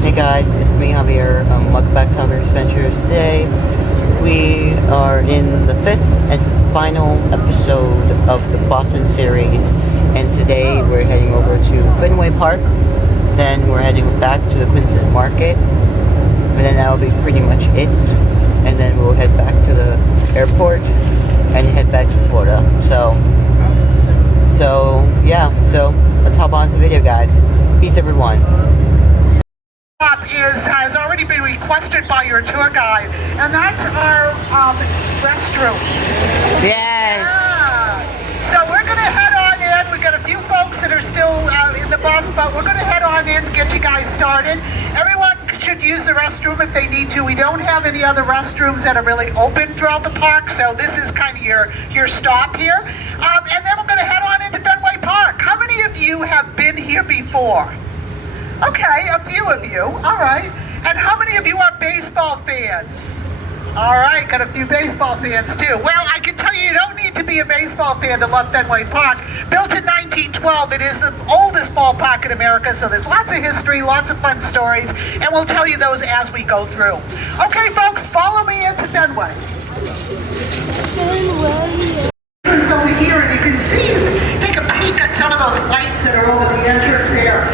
Hey guys, it's me Javier. Welcome back to Javier's Adventures. Today we are in the 5th and final episode of the Boston series, and today we're heading over to Fenway Park, then we're heading back to the Quincy Market, and then that'll be pretty much it, and then we'll head back to the airport and head back to Florida. So let's hop on to the video, guys. Peace, everyone. Has already been requested by your tour guide, and that's our restrooms. Yes. Yeah. So we're going to head on in. We got a few folks that are still in the bus, but we're going to head on in to get you guys started. Everyone should use the restroom if they need to. We don't have any other restrooms that are really open throughout the park, so this is kind of your stop here. And then we're going to head on into Fenway Park. How many of you have been here before? Okay, a few of you. All right. And how many of you are baseball fans? All right, got a few baseball fans too. Well, I can tell you don't need to be a baseball fan to love Fenway Park. Built in 1912, it is the oldest ballpark in America, so there's lots of history, lots of fun stories, and we'll tell you those as we go through. Okay, folks, follow me into Fenway. It's over here, and you can see, take a peek at some of those lights that are over the entrance there.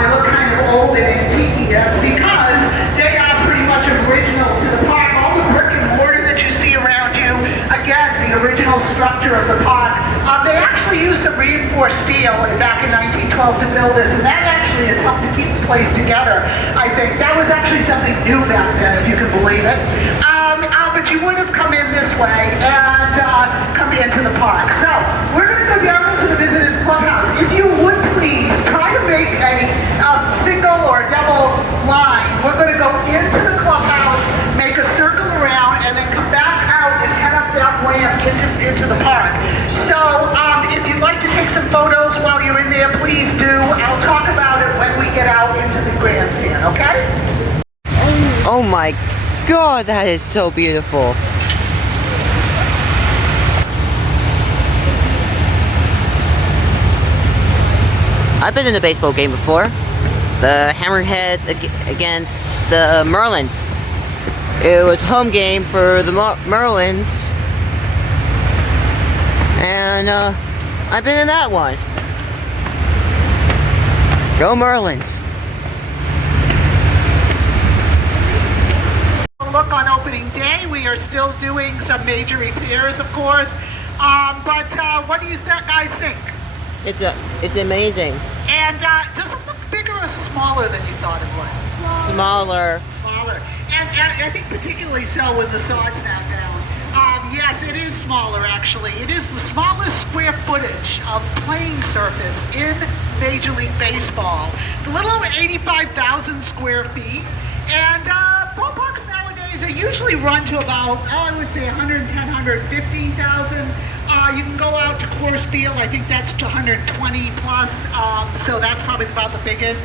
They look kind of old and antique. That's because they are pretty much original to the park. All the brick and mortar that you see around you, again, the original structure of the park. They actually used some reinforced steel back in 1912 to build this, and that actually has helped to keep the place together, I think. That was actually something new back then, if you can believe it. But you would have come in this way and come into the park. So, we're going to go down into the visitors clubhouse. If you would please try to make a single or double line. We're going to go into the clubhouse, make a circle around, and then come back out and head up that ramp into the park. So, if you'd like to take some photos while you're in there, please do. I'll talk about it when we get out into the grandstand, okay? Oh my God, that is so beautiful. I've been in a baseball game before. The Hammerheads against the Marlins. It was a home game for the Marlins. And I've been in that one. Go Marlins. Look, on opening day, we are still doing some major repairs, of course. But what do you guys think? It's amazing. And does it look bigger or smaller than you thought it would? Smaller. Smaller. And I think particularly so with the sod's now down. Yes, it is smaller actually. It is the smallest square footage of playing surface in Major League Baseball. A little over 85,000 square feet. And ballparks nowadays are usually run to about, I would say 110, 115,000. You can go out to Coors Field. I think that's to 120 plus, so that's probably about the biggest.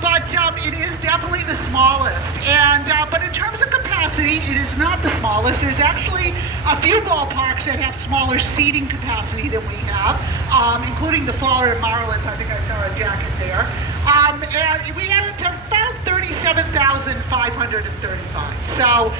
But it is definitely the smallest. And but in terms of capacity, it is not the smallest. There's actually a few ballparks that have smaller seating capacity than we have, including the Florida Marlins. I think I saw a jacket there. And we have about 37,535. So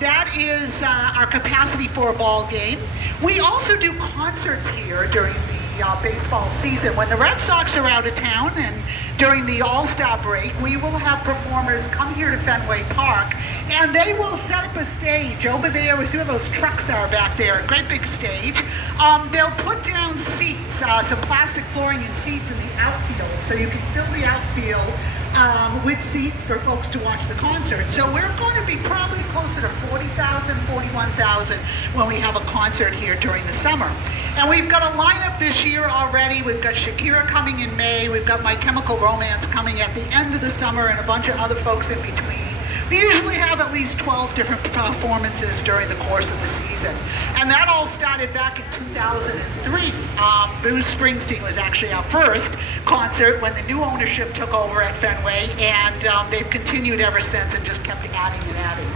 that is our capacity for a ball game. We also do concerts here during the baseball season. When the Red Sox are out of town and during the All-Star break, we will have performers come here to Fenway Park, and they will set up a stage over there. We see where those trucks are back there, a great big stage. They'll put down seats, some plastic flooring and seats in the outfield, so you can fill the outfield with seats for folks to watch the concert. So we're going to be probably closer to 40,000, 41,000 when we have a concert here during the summer. And we've got a lineup this year already. We've got Shakira coming in May. We've got My Chemical Romance coming at the end of the summer, and a bunch of other folks in between. We usually have at least 12 different performances during the course of the season. And that all started back in 2003. Bruce Springsteen was actually our first concert when the new ownership took over at Fenway, and they've continued ever since and just kept adding and adding.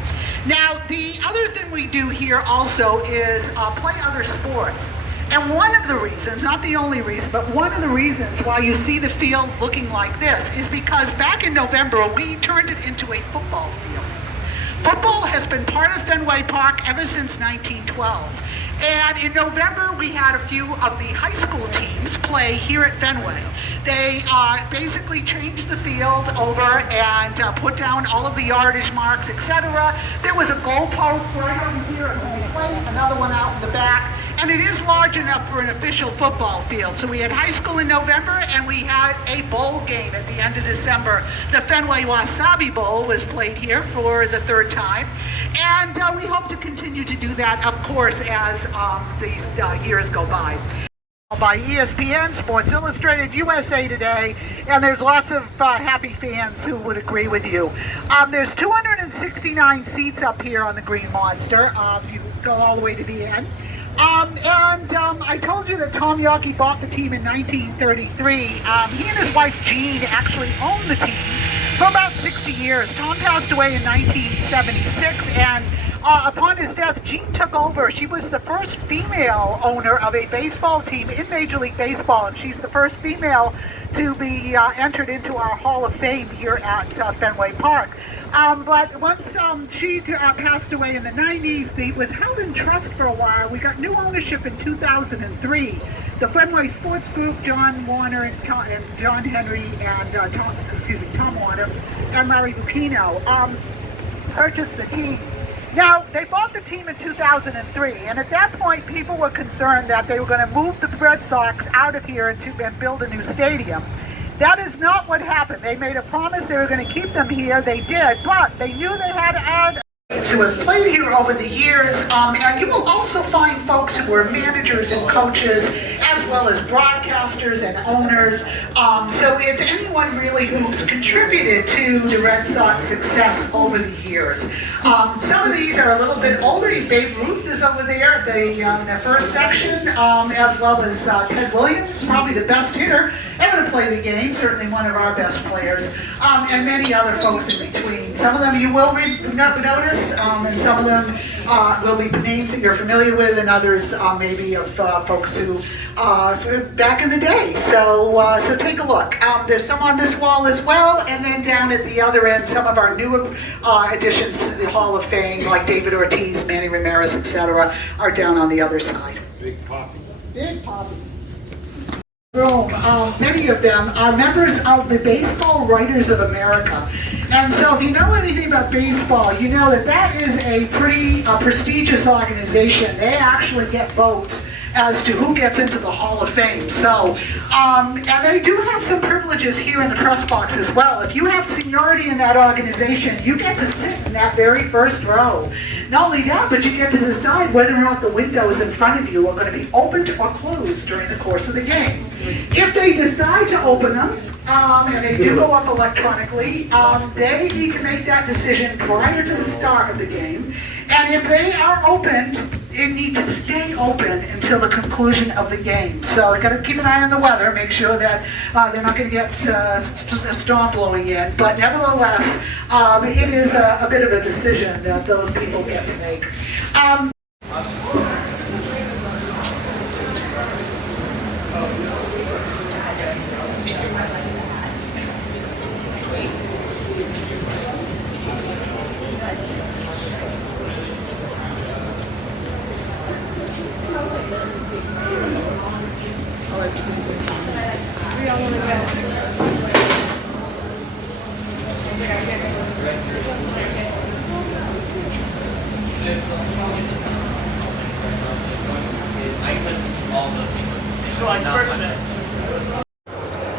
Now, the other thing we do here also is play other sports. And one of the reasons, not the only reason, but one of the reasons why you see the field looking like this is because back in November, we turned it into a football field. Football has been part of Fenway Park ever since 1912. And in November, we had a few of the high school teams play here at Fenway. They basically changed the field over and put down all of the yardage marks, etc. There was a goal post right over here at home plate, another one out in the back. And it is large enough for an official football field. So we had high school in November, and we had a bowl game at the end of December. The Fenway Wasabi Bowl was played here for the third time. And we hope to continue to do that, of course, as these years go by. By ESPN, Sports Illustrated, USA Today, and there's lots of happy fans who would agree with you. There's 269 seats up here on the Green Monster. You go all the way to the end. I told you that Tom Yockey bought the team in 1933. He and his wife Jean actually owned the team for about 60 years. Tom passed away in 1976, and upon his death, Jean took over. She was the first female owner of a baseball team in Major League Baseball, and she's the first female to be entered into our Hall of Fame here at Fenway Park. But once she passed away in the 90s, it was held in trust for a while. We got new ownership in 2003. The Fenway Sports Group, John Warner and John Henry and Tom Warner and Larry Lucchino purchased the team. Now, they bought the team in 2003, and at that point, people were concerned that they were going to move the Red Sox out of here and build a new stadium. That is not what happened. They made a promise they were going to keep them here. They did, but they knew they had to add who have played here over the years, and you will also find folks who were managers and coaches, as well as broadcasters and owners. So it's anyone really who's contributed to the Red Sox success over the years. Some of these are a little bit older. Babe Ruth is over there, in the first section, as well as Ted Williams, probably the best hitter ever to play the game, certainly one of our best players, and many other folks in between. Some of them you will notice. And some of them will be names that you're familiar with, and others maybe of folks who back in the day. So take a look. There's some on this wall as well, and then down at the other end, some of our new additions to the Hall of Fame, like David Ortiz, Manny Ramirez, etc., are down on the other side. Big Poppy. Big Poppy. Many of them are members of the Baseball Writers of America. And so if you know anything about baseball, you know that that is a pretty prestigious organization. They actually get votes as to who gets into the Hall of Fame. So, and they do have some privileges here in the press box as well. If you have seniority in that organization, you get to sit in that very first row. Not only that, but you get to decide whether or not the windows in front of you are going to be opened or closed during the course of the game. If they decide to open them, and they do go up electronically, they need to make that decision prior to the start of the game. And if they are opened, they need to stay open until the conclusion of the game. So you've got to keep an eye on the weather, make sure that they're not going to get a storm blowing in. But nevertheless, it is a bit of a decision that those people get to make.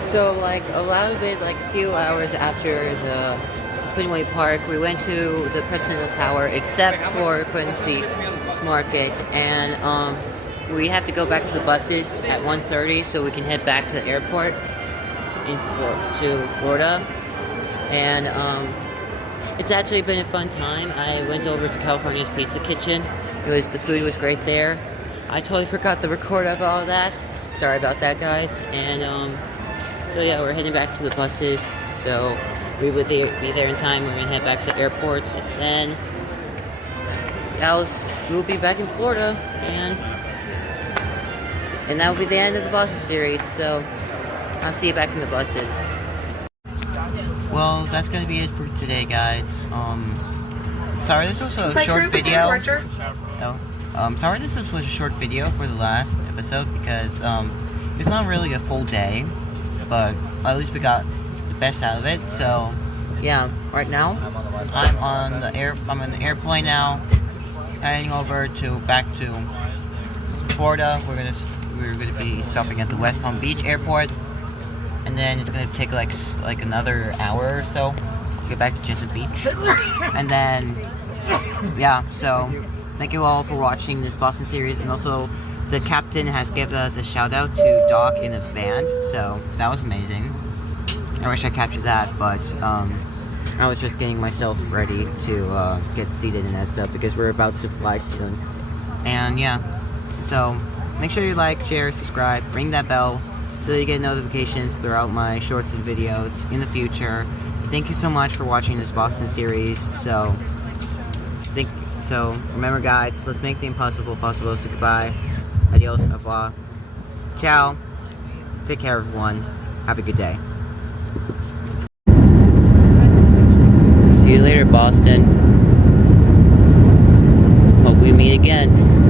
So like a few hours after the Fenway Park, we went to the Presidential Tower, except for Quincy Market, and we have to go back to the buses at 1:30 so we can head back to the airport to Florida. And it's actually been a fun time. I went over to California's Pizza Kitchen. The food was great there. I totally forgot to record up all that. Sorry about that, guys. And so yeah, we're heading back to the buses. So we would be there in time. We're gonna head back to the airports, and then we'll be back in Florida. And And that will be the end of the Boston series, so I'll see you back in the buses. Well, that's gonna be it for today, guys. Sorry this was a short video. Sorry this was a short video for the last episode because it's not really a full day, but at least we got the best out of it. So yeah, right now I'm on the airplane now, heading over back to Florida. We're gonna be stopping at the West Palm Beach Airport, and then it's gonna take like another hour or so to get back to Chesapeake Beach, and then yeah. So thank you all for watching this Boston series, and also the captain has given us a shout out to Doc in the band, so that was amazing. I wish I captured that, but I was just getting myself ready to get seated in that stuff because we're about to fly soon. And yeah, so make sure you like, share, subscribe, ring that bell so that you get notifications throughout my shorts and videos in the future. Thank you so much for watching this Boston series. So remember, guys, let's make the impossible possible. So goodbye, adios, au revoir, ciao, take care everyone, have a good day. See you later, Boston. Hope we meet again.